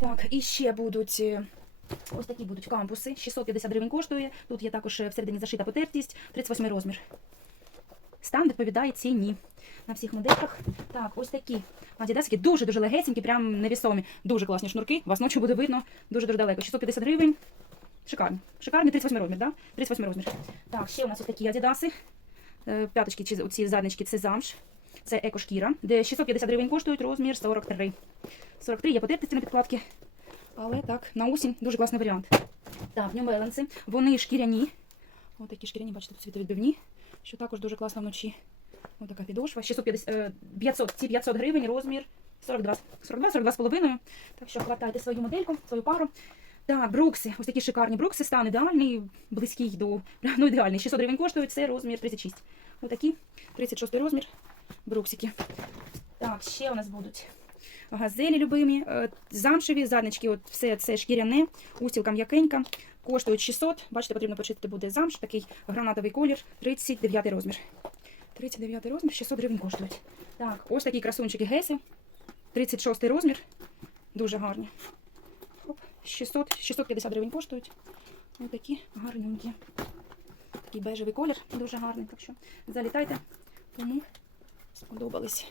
Так, і ще будуть. е, Ось такі будуть кампуси. 650 гривень коштує. Тут є також е, всередині зашита потертість, 38 розмір. Стан відповідає ціні на всіх модельках. Так, ось такі адідасики дуже-дуже легесенькі, прям невісомі. Дуже класні шнурки. Вас ночі буде видно дуже-дуже далеко. 650 гривень. Шикарні. Шикарні 38 розмір, да? 38 розмір. Так, ще у нас ось такі адідаси. Е, П'яточки, чи ці заднички, це замш. Це екошкіра, де 650 гривень коштують розмір 43. 43 є потертості на підкладки. Але так, на осінь дуже класний варіант. Так, нью-беленси. Вони шкіряні. Ось такі шкіряні, бачите, тут світовідбивні, що також дуже класно вночі. Ось така підошва. 650, е, 500, ці 500 гривень, розмір 42, 42, 42 з половиною. Так що хватайте свою модельку, свою пару. Так, брукси. Ось такі шикарні брукси. Стан ідеальний, близький до ну, ідеальний. 600 гривень коштують, це розмір 36. Ось такі 36 розмір бруксики. Так, ще у нас будуть газелі любимі, е, замшеві, заднички, от все це шкіряне, устілка м'якенька, коштують 600. Бачите, потрібно почистити буде замш, такий гранатовий колір, 39 розмір. 39 розмір, 600 гривень коштують. Так, ось такі красунчики Геси, 36 розмір, дуже гарні. 600, 650 гривень коштують. Ось такі гарненькі. Такий бежевий колір, дуже гарний, так що залітайте, кому сподобались.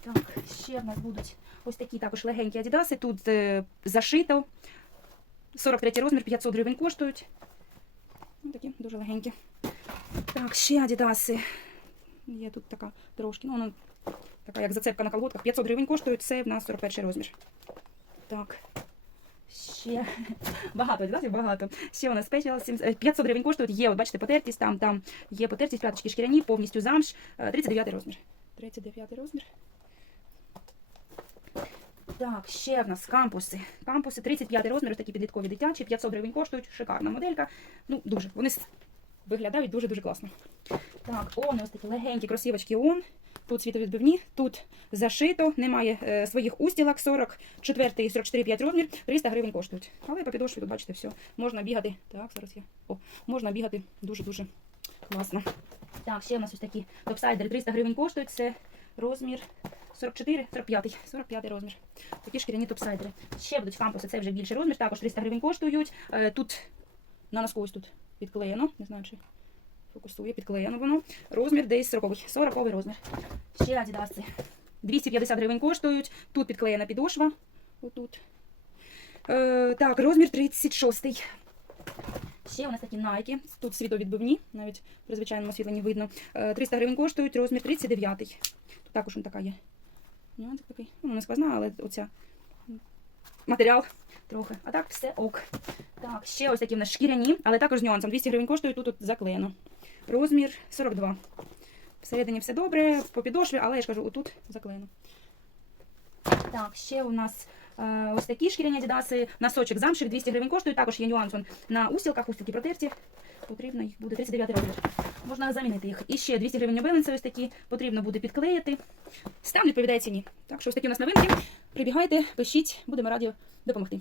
Так, ще в нас будуть ось такі також легенькі адідаси. Тут е, зашито. 43 розмір, 500 гривень коштують. Ось такі дуже легенькі. Так, ще адідаси. Є тут така трошки, ну, вона така як зацепка на колготках. 500 гривень коштують, це в нас 41 розмір. Так. Ще багато адідасів, багато. Ще у нас спеціал 500 гривень коштують. Є, от бачите, потертість, там, там є потертість, п'яточки шкіряні, повністю замш. Е, 39 розмір. 39 розмір. Так, ще в нас кампуси. Кампуси 35 розмір, ось такі підліткові дитячі, 500 гривень коштують. Шикарна моделька. Ну, дуже. Вони виглядають дуже-дуже класно. Так, он ось такі легенькі кросівочки он. Тут світовідбивні, тут зашито, немає е, своїх устілок, 44 і 44,5 розмір, 300 гривень коштують. Але по підошві тут бачите все. Можна бігати. Так, зараз я. О, можна бігати дуже-дуже класно. Так, ще у нас ось такі топсайдери 300 гривень коштують. Це розмір 44, 45, 45 розмір. Такі шкіряні топсайдери. Ще будуть кампуси, це вже більший розмір, також 300 гривень коштують. Е, Тут на носку ось тут підклеєно, не знаю, чи фокусує, підклеєно воно. Розмір десь 40, 40 розмір. Ще адідаси. 250 гривень коштують. Тут підклеєна підошва. Отут. Е, так, розмір 36. Ще у нас такі Nike. Тут світовідбивні, навіть при звичайному освітленні видно. Е, 300 гривень коштують, розмір 39. Тут також він така є. Ну, такий, ну, не сквозна, але оця матеріал трохи. А так все ок. Так, ще ось такі в нас шкіряні, але також з нюансом. 200 гривень коштують, тут, тут заклеєно. Розмір 42. Всередині все добре, по підошві, але я ж кажу, отут заклеєно. Так, ще у нас е, ось такі шкіряні адідаси, носочок замшик 200 гривень коштують. Також є нюанс на устілках, устілки протерті. Потрібно їх буде 39 розмір. Можна замінити їх. І ще 200 гривень обеленці ось такі потрібно буде підклеїти. Стан відповідає ціні. Так що ось такі у нас новинки. Прибігайте, пишіть, будемо раді допомогти.